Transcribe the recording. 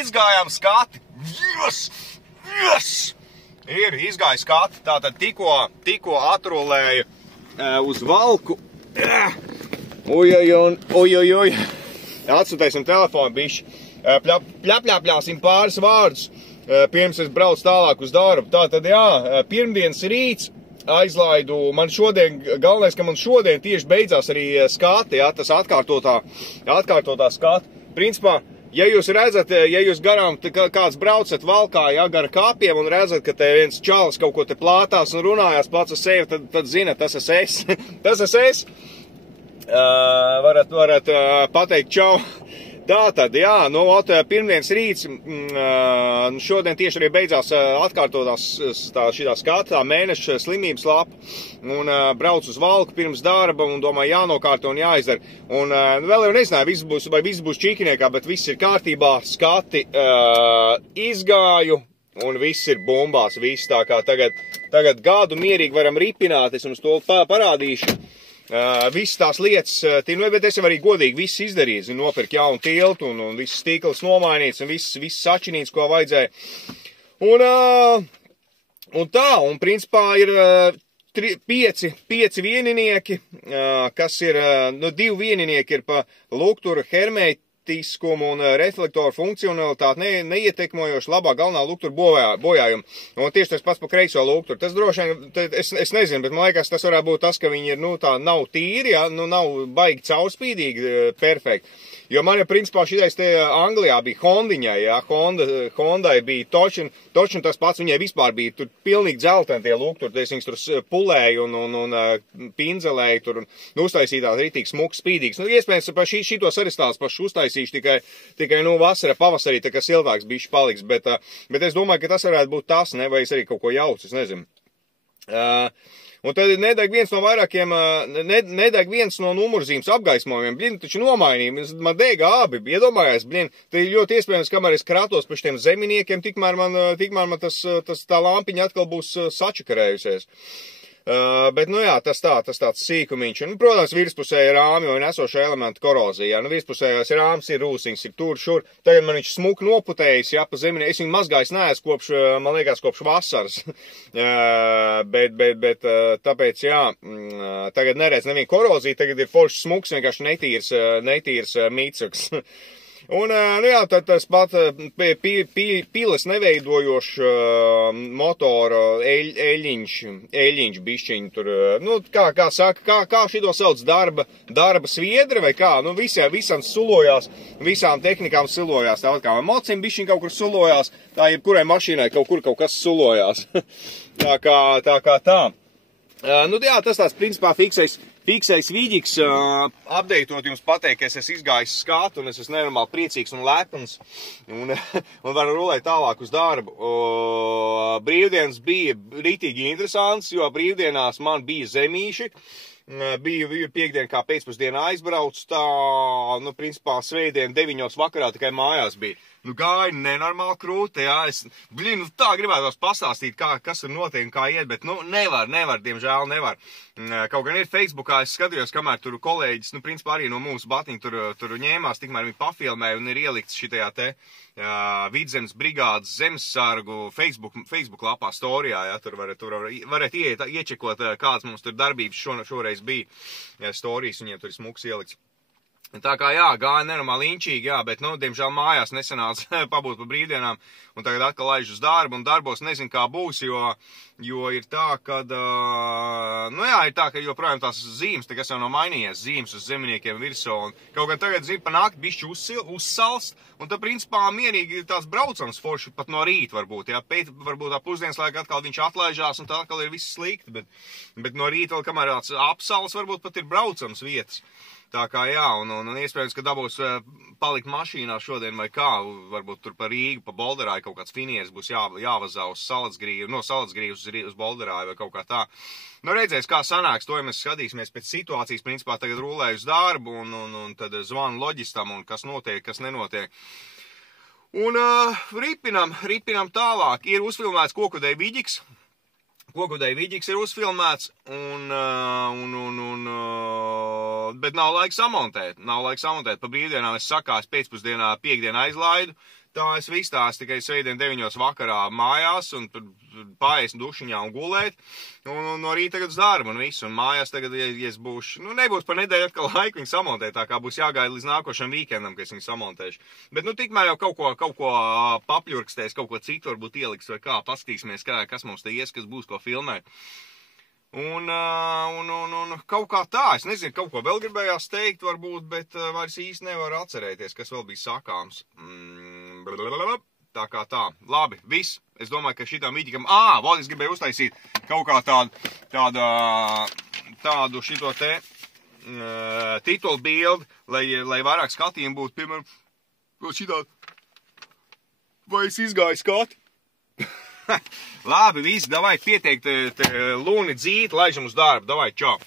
izgājām skati. Yes! Ir izgāja skati, tātad tikko atrulēju uz valku. Oj. Atsūtēsim telefonu bišķi. Pļāsim pāris vārdus, pirms es braucu tālāk uz darbu. Tātad, jā, pirmdienas rīts aizlaidu. Man šodien, galvenais, ka man šodien tieši beidzās arī skati, jā, tas atkārtotā skati. Principā, ja jūs redzat, ja jūs garām kāds braucat valkā, jā, gara kāpiem un redzat, ka te viens čalis kaut ko te plātās un runājās pats ar sevi, tad zina, tas esmu es. Tas esmu es. Varat pateikt čau. Tātad, jā, pirmdienas rīts, šodien tieši arī beidzās atkārtotās šitā skata, mēneša slimības lapa, un braucu uz valku pirms darba, un domāju, jānokārto un jāizdara. Un vēl jau nezināju, vai viss būs čīkiniekā, bet viss ir kārtībā, skati izgāju, un viss ir bumbās, viss tā kā tagad gadu mierīgi varam ripināt, es jums to parādīšu. Visas tās lietas, bet es jau arī godīgi viss izdarīju, nopirku jaunu tiltu un visas stīklas nomainīts un viss sačinīts, ko vajadzēja. Un principā ir pieci vieninieki, kas ir, 2 vieninieki ir pa lukturu hermetiskumu un reflektoru funkcionalitāti neietekmojoši labā galvenā luktura bojājuma. Un tieši tas pats pa kreiso lukturu. Tas droši vien, es nezinu, bet man liekas, tas varētu būt tas, ka viņi ir, tā nav tīri, ja, nav baigi caurspīdīgi, perfekti. Jo man, principā, šitais te Anglijā bija Hondiņai, ja, Hondai bija točin tas pats, viņai vispār bija tur pilnīgi dzelteni tie lukturi, es viņas tur pulēju un pinzelēju tur un uztaisītās rītīgi smuks spīdīgs. Iespējams, pa šitos arī stāsts pašu uztaisīšu tikai vasarā, pavasarī, tā kā siltāks bišķi paliks, bet es domāju, ka tas varētu būt tas, ne, vai es arī kaut ko jaucu, es nezinu. Un tad nedeg viens no numurzīmes apgaismojumiem, blin, taču nomainīja, man dega abi, iedomājās, blin, te ļoti iespējams, kamēr es kratos pa šitiem zeminiekiem, tikmēr man tā lampiņa atkal būs sačakarējusies. Bet, jā, tas tāds sīkumiņš. Un, protams, virspusē ir rāmi un esoša elementa korozija. Virspusējās rāms ir rūsiņas, ir tur, šur. Tagad man viņš smuki noputējis, jā, pa zemini. Es viņu mazgājis neesmu kopš vasaras. bet tāpēc, jā, tagad neredz nevienu koroziju, tagad ir foršs smuks, vienkārši netīrs mīcuks. Un, jā, tad tas pat piles neveidojošs motora eļļiņš bišķiņ tur, kā saka, kā šito sauc darba sviedra vai kā, visam sulojās, visām tehnikām sulojās, tāpat kā mocim bišķiņ kaut kur sulojās, tā jebkurai mašīnai kaut kas sulojās. tā kā. Jā, tas tāds principā fiksējs vīģiks, updateot jums pateikt, ka es esmu izgājis skatu un es esmu nenormāli priecīgs un lepns un varu rulēt tālāk uz darbu. Brīvdienas bija ritīgi interesants, jo brīvdienās man bija zemīši. Biju piekdien kā pēcpusdienā aizbraucu, tā, principā svētdien 9 vakarā tikai mājās bija. Gāja nenormāli krūti, jā, tā gribētos pastāstīt, kas ir notiek un kā iet, bet, nevar, diemžēl nevar. Kaut gan ir Facebookā, es skatījos, kamēr tur kolēģis, principā arī no mūsu batiņa tur ņēmās, tikmēr viņi pafilmēja un ir ielikts šitajā te Vidzemes brigādes zemesargu Facebook lapā storijā, jā, tur varat iečekot, kāds mums tur darbības šoreiz bija, storijas, viņiem tur ir smuks ielikts. Tā kā, jā, gāja nenormāli inčīgi, jā, bet, diemžēl mājās nesanāca pabūt pa brīvdienām, un tagad atkal laižu uz darbu, un darbos nezinu, kā būs, jo ir tā, kad, ir tā, ka joprojām tās zīmes, kas jau nav mainījies, zīmes uz zeminiekiem virsū, un kaut gan tagad, pa nakti bišķi uzsalst, un tad, principā, mierīgi tās braucams forši pat no rīta varbūt, jā, varbūt tā pusdienas laika atkal viņš atlaižās, un tā atkal ir viss slikti, bet no rīta vēl, kamēr tāds apsals, varbūt pat ir braucams vietas. Tā kā jā, un iespējams, ka dabūs palikt mašīnā šodien vai kā, varbūt tur pa Rīgu, pa Bolderāju kaut kāds finieris būs jāvazā uz Salacgrīvu, no Salacgrīvas uz Bolderāju vai kaut kā tā. Redzēs, kā sanāks, to ja mēs skatīsimies pēc situācijas, principā tagad rulēju uz darbu un tad zvanu loģistam un kas notiek, kas nenotiek. Un ripinam tālāk, ir uzfilmēts Kokudēja Viģiks. Kokudēja Viģiks ir uzfilmēts, bet nav laika samontēt. Pa brīvdienām es sakās pēcpusdienā piekdienā aizlaidu, Tā es visu tās tikai svētdien 9 vakarā mājās un paēst dušiņā un gulēt. Un no rīta tagad uz darbu un visu. Un mājās tagad, ja es būšu, nebūs par nedēļu atkal laika viņu samontēt, tā kā būs jāgaida līdz nākošam weekendam, kad es viņu samontēšu. Bet, tikmēr jau kaut ko papļurkstēs, kaut ko citu varbūt ieliks vai kā, paskatīsimies, kas mums te ies, kas būs, ko filmēt. Un kaut kā tā, es nezinu, kaut ko vēl gribējās teikt varbūt, bet vairs īsti nevaru atcerēties, kas vēl bija sakāms. Tā kā tā. Labi, viss. Es domāju, ka šitam vidikam, vēl es gribēju uztaisīt kaut kā tādu šito te titulu bildi, lai vairāk skatījumi būtu, piemēram, šitā, vai es izgāju skati? Labi, visi, davai pieteikt Lūni Dzīti, laižam uz darbu, davai, čau!